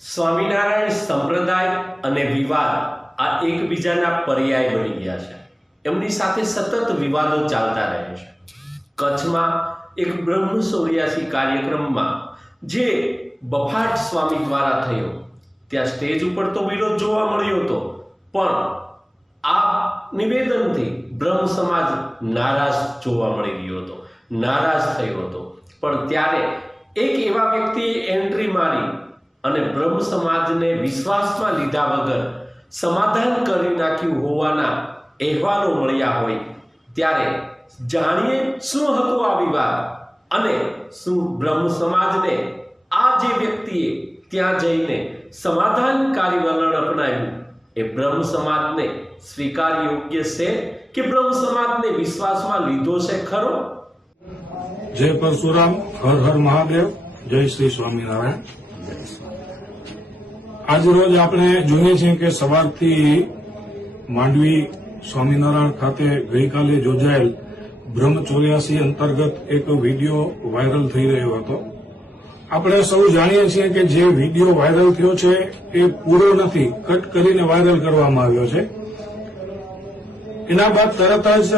સ્વામિનારાયણ સંપ્રદાય અને વિવાદ આ એકબીજાના પર્યાય બની ગયા છે. એમની સાથે સતત વિવાદો ચાલતા રહે છે. કચ્છમાં એક બ્રહ્મ સોર્યાસી કાર્યક્રમમાં જે બફાટ સ્વામી દ્વારા થયો, ત્યાં સ્ટેજ ઉપર તો વિરોધ જોવા મળ્યો હતો, પણ આ નિવેદનથી બ્રહ્મ સમાજ નારાજ જોવા મળી રહ્યો હતો, નારાજ થયો હતો. પણ ત્યારે એક એવા વ્યક્તિએ એન્ટ્રી મારી અને બ્રહ્મ સમાજને વિશ્વાસમાં લીધા વગર સમાધાન કરી નાખ્યું હોવાના અહેવાલો મળ્યા હોય ત્યારે જાણીએ શું હતો આ વિવાદ અને શું બ્રહ્મ સમાજને આ જે વ્યક્તિએ ત્યાં જઈને સમાધાનકારી વલણ અપનાવ્યું એ બ્રહ્મ સમાજને સ્વીકાર યોગ્ય છે કે બ્રહ્મ સમાજને વિશ્વાસમાં લીધો છે ખરો? જય પરશુરામ, હર હર મહાદેવ, જય શ્રી સ્વામિનારાયણ. આજ રોજ આપણે જોઈએ છીએ કે સવારથી માંડવી સ્વામિનારાયણ ખાતે ગઈકાલે યોજાયેલ બ્રહ્મ ચોર્યાસી અંતર્ગત એક વિડીયો વાયરલ થઈ રહ્યો હતો. આપણે સૌ જાણીએ છીએ કે જે વિડીયો વાયરલ થયો છે એ પૂરો નથી, કટ કરીને વાયરલ કરવામાં આવ્યો છે. એના બાદ તરત જ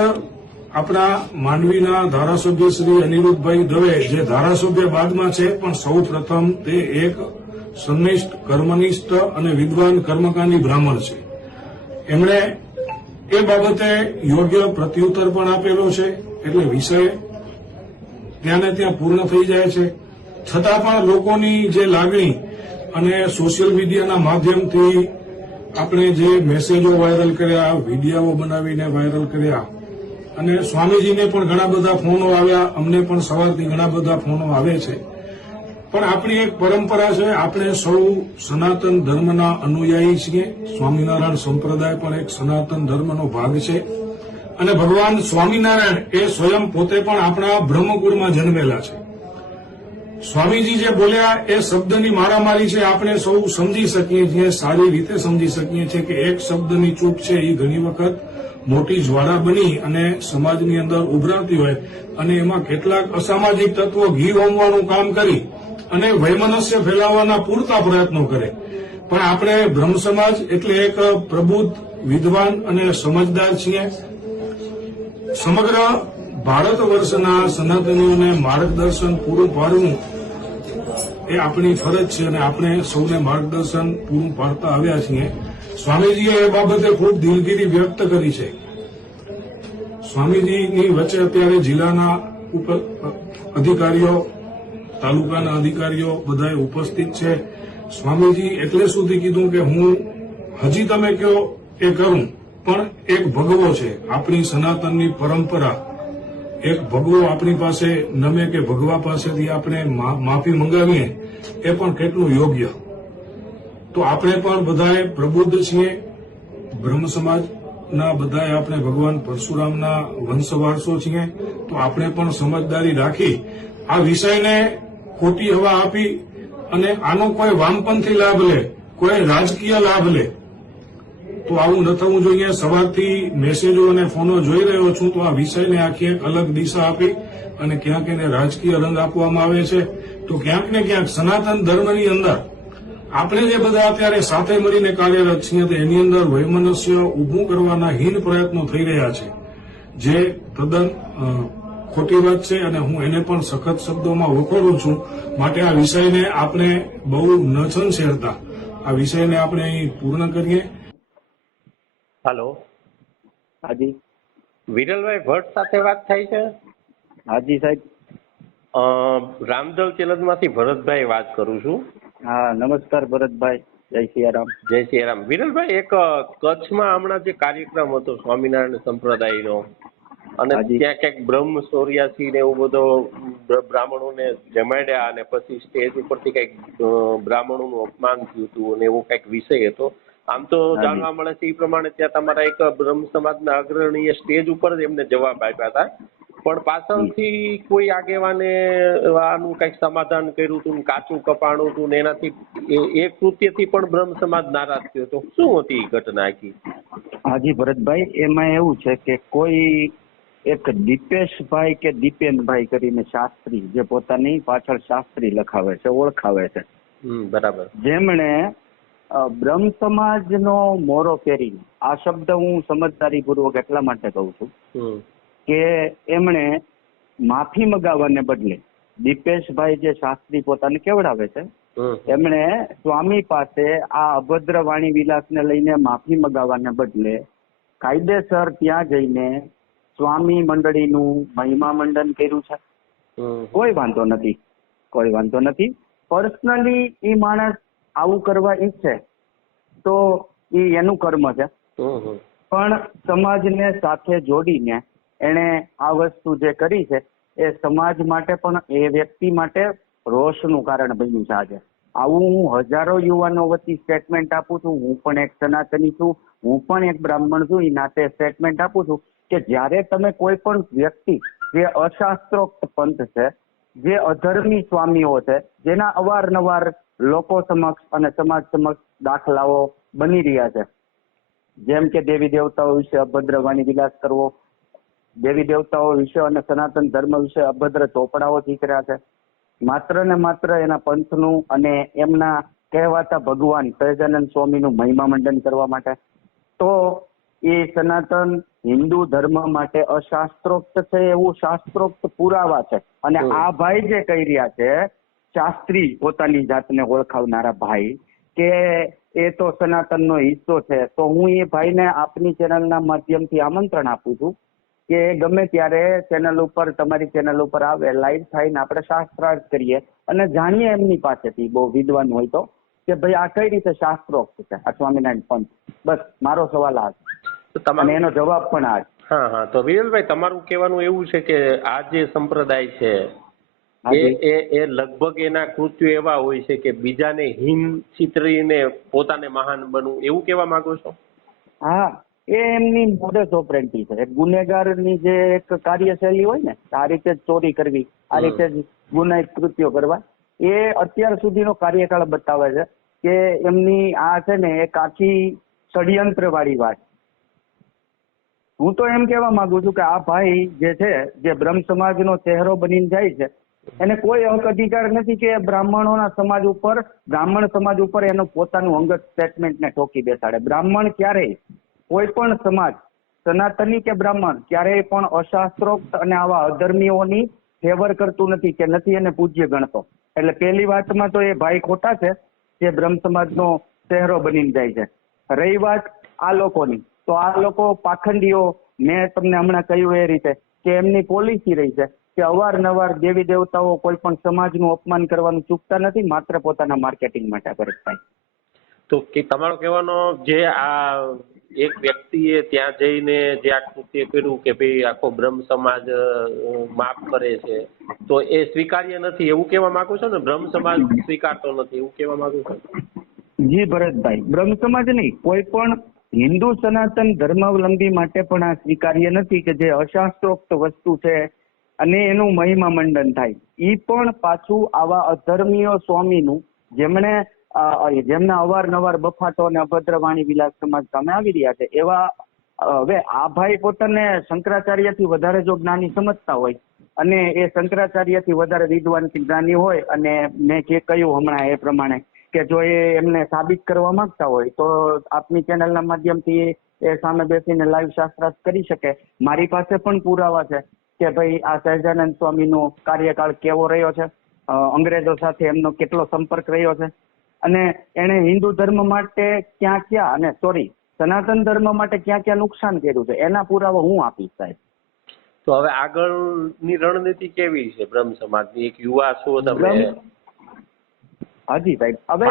આપણા માંડવીના ધારાસભ્ય શ્રી અનિરુદ્ધભાઈ દવે, જે ધારાસભ્ય બાદમાં છે, પણ સૌ પ્રથમ તે એક સંનિષ્ઠ, કર્મનિષ્ઠ અને વિદ્વાન કર્મકાંડી બ્રાહ્મણ છે. એમણે એ બાબતે યોગ્ય પ્રત્યુત્તર પણ આપેલો છે. એટલે વિષય ત્યાંને ત્યાં પૂર્ણ થઈ જાય છે. છતાં પણ લોકોની જે લાગણી અને સોશિયલ મીડિયાના માધ્યમથી આપણે જે મેસેજો વાયરલ કર્યા, વિડીયો બનાવીને વાયરલ કર્યા, અને સ્વામીજીને પણ ઘણા બધા ફોનો આવ્યા, અમને પણ સવારથી ઘણા બધા ફોનો આવે છે. પણ આપણી એક પરંપરા છે, આપણે સૌ સનાતન ધર્મના અનુયાયી છીએ. સ્વામિનારાયણ સંપ્રદાય પણ એક સનાતન ધર્મનો ભાગ છે. અને ભગવાન સ્વામિનારાયણ એ સ્વયં પોતે પણ આપણા બ્રહ્મકુળમાં જન્મેલા છે. સ્વામીજી જે બોલ્યા એ શબ્દની મારામારી છે, આપણે સૌ સમજી શકીએ છીએ, સારી રીતે સમજી શકીએ છીએ કે એક શબ્દની ચૂક છે એ ઘણી વખત મોટી જ્વાળા બની અને સમાજની અંદર ઉભરાતી હોય અને એમાં કેટલાક અસામાજિક તત્વો ઘી હોમવાનું કામ કરી અને વૈમનસ્ય ફેલાવવાના પૂરતા પ્રયત્નો કરે. પણ આપણે બ્રહ્મ સમાજ એટલે એક પ્રબુદ્ધ, વિદ્વાન અને સમજદાર છીએ. સમગ્ર ભારત વર્ષના સનાતનીઓને માર્ગદર્શન પૂરું પાડવું એ આપણી ફરજ છે અને આપણે સૌને માર્ગદર્શન પૂરું પાડતા આવ્યા છીએ. સ્વામીજીએ એ બાબતે ખૂબ દિલગીરી વ્યક્ત કરી છે. સ્વામીજીની વચ્ચે અત્યારે જિલ્લાના અધિકારીઓ, તાલુકાના અધિકારીઓ બધા ઉપસ્થિત છે. સ્વામીજી એટલે સુધી કીધું કે હું હજી તમે કહો એ કરું, પણ એક ભગવો છે આપણી સનાતનની પરંપરા. એક ભગવો આપણી પાસે નમે કે ભગવા પાસેથી આપણે માફી મંગાવીએ એ પણ કેટલું યોગ્ય. તો આપણે પણ બધાએ પ્રબુદ્ધ છીએ. બ્રહ્મ સમાજના બધાએ આપણે ભગવાન પરશુરામના વંશવારસો છીએ. તો આપણે પણ સમજદારી રાખી આ વિષયને ખોટી હવા આપી અને આનો કોઈ વામપંથી લાભ લે, કોઈ રાજકીય લાભ લે, તો આવું ન થવું જોઈએ. સવારથી મેસેજો અને ફોનો જોઈ રહ્યો છું તો આ વિષયને આખી એક અલગ દિશા આપી અને ક્યાંક એને રાજકીય રંગ આપવામાં આવે છે. તો ક્યાંક ને ક્યાંક સનાતન ધર્મની અંદર આપણે જે બધા અત્યારે સાથે મળીને કાર્યરત છીએ તો એની અંદર વૈમનસ્ય ઊભું કરવાના હીન પ્રયત્નો થઈ રહ્યા છે, જે તદ્દન ખોટી વાત છે અને હું એને પણ સખત શબ્દોમાં વખોડું છું. માટે આ વિષયને આપણે બહુ ન છંછેડતા આ વિષયને આપણે અહીં પૂર્ણ કરીએ. હેલો, હાજી. વિરલભાઈ ભટ્ટ સાથે વાત થાય છે? હાજી સાહેબ. રામદલ ચેલદમાંથી ભરતભાઈ વાત કરું છું. હા, નમસ્કાર ભરતભાઈ. જય સિયારામ. જય સિયારામ. વિરલભાઈ, એક કચ્છમાં હમણાં જે કાર્યક્રમ હતો સ્વામિનારાયણ સંપ્રદાયનો અને ત્યાં ક્યાંક બ્રહ્મ ચોર્યાસી ને એવું બધો બ્રાહ્મણોને જમાડ્યા અને પછી સ્ટેજ ઉપરથી કંઈક બ્રાહ્મણોનું અપમાન થયું હતું અને એવો કંઈક વિષય હતો. આમ તો જાણવા મળે છે એ પ્રમાણે ત્યાં તમારા એક બ્રહ્મ સમાજના અગ્રણીએ સ્ટેજ ઉપર જ એમને જવાબ આપ્યા હતા, પણ પાછળથી કોઈ આગેવાને આનું કંઈક સમાધાન કર્યું હતું, કાચું કપાણું હતું ને એનાથી એ કૃત્યથી પણ બ્રહ્મ સમાજ નારાજ થયો હતો. શું હતી એ ઘટના આખી? હાજી ભરતભાઈ, એમાં એવું છે કે કોઈ એક દીપેશભાઈ કે દીપેનભાઈ કરીને શાસ્ત્રી, જે પોતાની પાછળ શાસ્ત્રી લખાવે છે, ઓળખાવે છે, બરાબર. જેમણે બ્રહ્મ સમાજનો મોરો પહેરીને, આ શબ્દ હું સમજદારીપૂર્વક એટલા માટે કહું છું કે એમણે માફી મગાવવાને બદલે દીપેશભાઈ જે શાસ્ત્રી પોતાને કેવડાવે છે, એમણે સ્વામી પાસે આ અભદ્ર વાણી વિલાસને લઈને માફી મગાવવાને બદલે કાયદેસર ત્યાં જઈને સ્વામી મંડળીનું મહિમા મંડન કર્યું છે. કોઈ વાંધો નથી, કોઈ વાંધો નથી. પર્સનલી એ માણસ આવું કરવા ઈચ્છે તો એ એનું કર્મ છે, પણ સમાજને સાથે જોડીને એને આ વસ્તુ જે કરી છે એ સમાજ માટે પણ એ વ્યક્તિ માટે રોષનું કારણ બન્યું છે. આજે આવું હું હજારો યુવાનો વતી સ્ટેટમેન્ટ આપું છું. હું પણ એક સનાતની છું, હું પણ એક બ્રાહ્મણ છું. એ નાતે સ્ટેટમેન્ટ આપું છું કે જ્યારે તમે કોઈ પણ વ્યક્તિ જે અશાસ્ત્રોક્ત પંથ છે, જે અધર્મી સ્વામીઓ છે, જેના અવારનવાર લોકો સમક્ષ અને સમાજ સમક્ષ દાખલાઓ બની રહ્યા છે, જેમ કે દેવી દેવતાઓ વિશે અભદ્ર વાણી વિલાસ કરવો, દેવી દેવતાઓ વિશે અને સનાતન ધર્મ વિશે અભદ્ર ચોપડાઓ નીકળ્યા છે, માત્ર ને માત્ર એના પંથનું અને એમના કહેવાતા ભગવાન સહજાનંદ સ્વામીનું મહિમા મંડન કરવા માટે. તો એ સનાતન હિન્દુ ધર્મ માટે અશાસ્ત્રોક્ત છે એવું શાસ્ત્રોક્ત પુરાવા છે. અને આ ભાઈ જે કહી રહ્યા છે, શાસ્ત્રી પોતાની જાતને ઓળખાવનારા ભાઈ, કે એ તો સનાતનનો હિસ્સો છે, તો હું એ ભાઈને આપની ચેનલના માધ્યમથી આમંત્રણ આપું છું કે ગમે ત્યારે ચેનલ ઉપર, તમારી ચેનલ ઉપર આવે, લાઈવ થઈને આપણે શાસ્ત્રાર્થ કરીએ અને જાણીએ એમની પાસેથી, બહુ વિદ્વાન હોય તો, કે ભાઈ આ કઈ રીતે શાસ્ત્રોક્ત છે આ સ્વામિનારાયણ પંથ. બસ મારો સવાલ આ છે અને એનો જવાબ પણ આ છે. હા, તો વિરલભાઈ તમારું કહેવાનું એવું છે કે આ જે સંપ્રદાય છે એ લગભગ એના કૃત્યો એવા હોય છે કે બીજાને હીન ચિતરીને પોતાને મહાન બનવું, એવું કહેવા માંગો છો? હા, એ એમની મોડસ ઓપરેન્ડી છે. ગુનેગારની જે એક કાર્યશૈલી હોય ને, આ રીતે જ ચોરી કરવી, આ રીતે જ ગુનાહિત કૃત્યો કરવા, એ અત્યાર સુધીનો કાર્યકાળ બતાવે છે કે એમની આ છે ને એક આખી ષડયંત્ર વાળી વાત. હું તો એમ કહેવા માંગુ છું કે આ ભાઈ જે છે, જે બ્રહ્મ સમાજનો ચહેરો બનીને જાય છે, એને કોઈ હક અધિકાર નથી કે બ્રાહ્મણોના સમાજ ઉપર, બ્રાહ્મણ સમાજ ઉપર એનું પોતાનું અંગત સ્ટેટમેન્ટને ઠોકી બેસાડે. બ્રાહ્મણ ક્યારેય, કોઈ પણ સમાજ, સનાતની કે બ્રાહ્મણ, ક્યારેય પણ અશાસ્ત્રોક્ત અને આવા અધર્મીઓની ફેવર કરતું નથી કે નથી એને પૂજ્ય ગણતો. એટલે પહેલી વાતમાં તો એ ભાઈ ખોટા છે જે બ્રહ્મ સમાજનો ચહેરો બનીને જાય છે. રહી વાત આ લોકોની, તો આ લોકો પાખંડીઓ, મેં તમને હમણાં કહ્યું એ રીતે કે એમની પોલિસી રહી છે કે અવારનવાર દેવી દેવતાઓ કોઈ પણ સમાજનું અપમાન કરવાનું ચૂકતા નથી, માત્ર પોતાના માર્કેટિંગ માટે કરે છે. તો કે તમારો કહેવાનો જે આ એક વ્યક્તિએ ત્યાં જઈને જે આ કૃત્ય કર્યું કે ભાઈ આખો બ્રહ્મ સમાજ માફ કરે છે, તો એ સ્વીકાર્ય નથી એવું કહેવા માંગુ છો ને? બ્રહ્મ સમાજ સ્વીકારતો નથી એવું કહેવા માંગુ છો? જી ભરતભાઈ, બ્રહ્મ સમાજ નહીં, કોઈ પણ હિન્દુ સનાતન ધર્માવલંબી માટે પણ આ સ્વીકાર્ય નથી કે જે અશાસ્ત્રોક્ત વસ્તુ છે અને એનું મહિમા મંડન થાય. ઈ પણ પાછું આવા અધર્મીય સ્વામીનું, જેમના અવારનવાર બફાટો અને અભદ્ર વાણી વિલાસ સમાજ સામે આવી રહ્યા છે, એવા હવે આ ભાઈ પોતાને શંકરાચાર્યથી વધારે જો જ્ઞાની સમજતા હોય અને એ શંકરાચાર્યથી વધારે વિદ્વાન જ્ઞાની હોય, અને મેં જે કહ્યું હમણાં એ પ્રમાણે કે જો એ એમને સાબિત કરવા માંગતા હોય તો આપની ચેનલના માધ્યમથી એ સામે બેસીને લાઈવ શાસ્ત્રાર્થ કરી શકે. મારી પાસે પણ પુરાવા છે કે ભાઈ આ સહજાનંદ સ્વામીનો કાર્યકાળ કેવો રહ્યો છે, અંગ્રેજો સાથે એમનો કેટલો સંપર્ક રહ્યો છે, અને એને હિન્દુ ધર્મ માટે સનાતન ધર્મ માટે ક્યાં ક્યાં નુકસાન કર્યું છે, એના પુરાવા હું આપીશ સાહેબ. તો હવે આગળની રણનીતિ કેવી છે બ્રહ્મ સમાજની? એક યુવા છો તમે. હાજી સાહેબ, હવે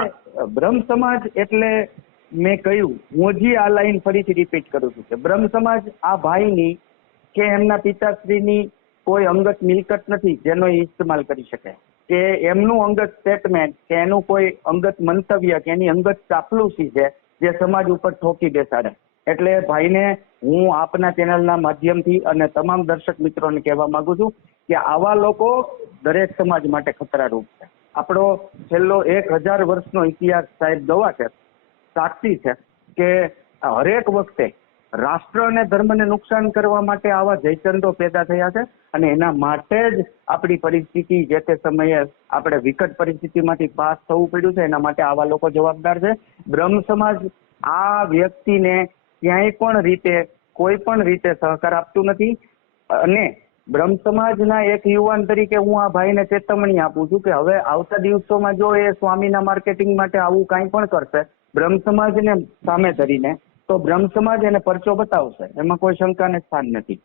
બ્રહ્મ સમાજ એટલે મેં કહ્યું, હું હજી આ લાઈન ફરીથી રિપીટ કરું છું કે બ્રહ્મ સમાજ આ ભાઈની કે એમના પિતાશ્રીની કોઈ અંગત મિલકત નથી જેનો એ ઇસ્તેમાલ કરી શકે, કે એમનું અંગત સ્ટેટમેન્ટ કે એનું કોઈ અંગત મંતવ્ય કે એની અંગત ચાપલુસી છે જે સમાજ ઉપર ઠોકી બેસાડે. એટલે ભાઈને હું આપના ચેનલના માધ્યમથી અને તમામ દર્શક મિત્રોને કહેવા માંગુ છું કે આવા લોકો દરેક સમાજ માટે ખતરારૂપ છે. આપણો છેલ્લો 1000 વર્ષનો ઇતિહાસ સાહેબ ગવા છે, સાક્ષી છે કે હરેક વખતે રાષ્ટ્ર અને ધર્મને નુકસાન કરવા માટે આવા જયચંદો પેદા થયા છે અને એના માટે જ આપણી પરિસ્થિતિ જે તે સમયે આપણે વિકટ પરિસ્થિતિમાંથી પાસ થવું પડ્યું છે. એના માટે આવા લોકો જવાબદાર છે. બ્રહ્મ સમાજ આ વ્યક્તિને ક્યાંય પણ રીતે કોઈ પણ રીતે સહકાર આપતું નથી અને બ્રહ્મ સમાજના એક યુવાન તરીકે હું આ ભાઈને ચેતવણી આપું છું કે હવે આવતા દિવસોમાં જો એ સ્વામીના માર્કેટિંગ માટે આવું કાંઈ પણ કરશે બ્રહ્મ સમાજને સામે ધરીને તો બ્રહ્મ સમાજ એને પરચો બતાવશે, એમાં કોઈ શંકાને સ્થાન નથી.